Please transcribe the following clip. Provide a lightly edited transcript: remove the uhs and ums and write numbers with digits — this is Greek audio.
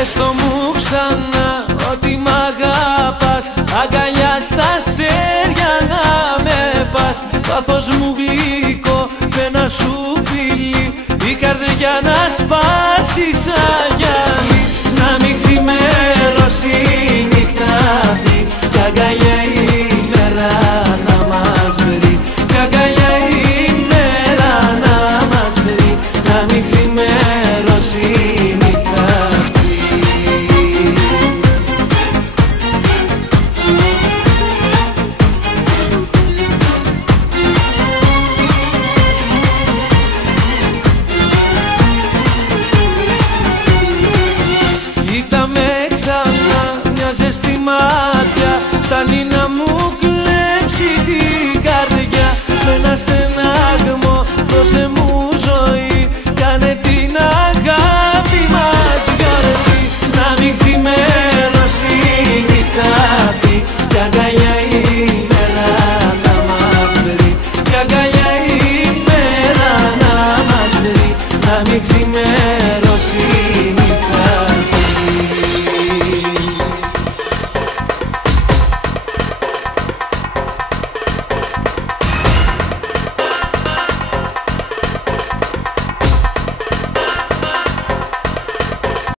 Έστω μου ξανά ότι μ' αγαπάς, αγκαλιά στα αστέρια να με πας. Πάθος μου γλυκό με ένα σου φιλί, η καρδιά να σπάσει σαν γυαλί. Να μην ξημερώσει η νύχτα αυτή, κι αγκαλιά η μέρα να μας βρει, κι αγκαλιά η μέρα να μας βρει. Να μην ξημερώσει η νύχτα αυτή. Κοίτα με ξανά, μια ζεστή μάτια φτάνει να μου κλέψει την καρδιά. Με ένα στενάγμο δώσε μου ζωή, κάνε την αγάπη μας γιορτή. Να μην ξημερώσει η νύχτα αυτή, κι αγκαλιά η μέρα να μας βρει, κι αγκαλιά η μέρα να μας βρει. Να μην ξημερώσει η νύχτα.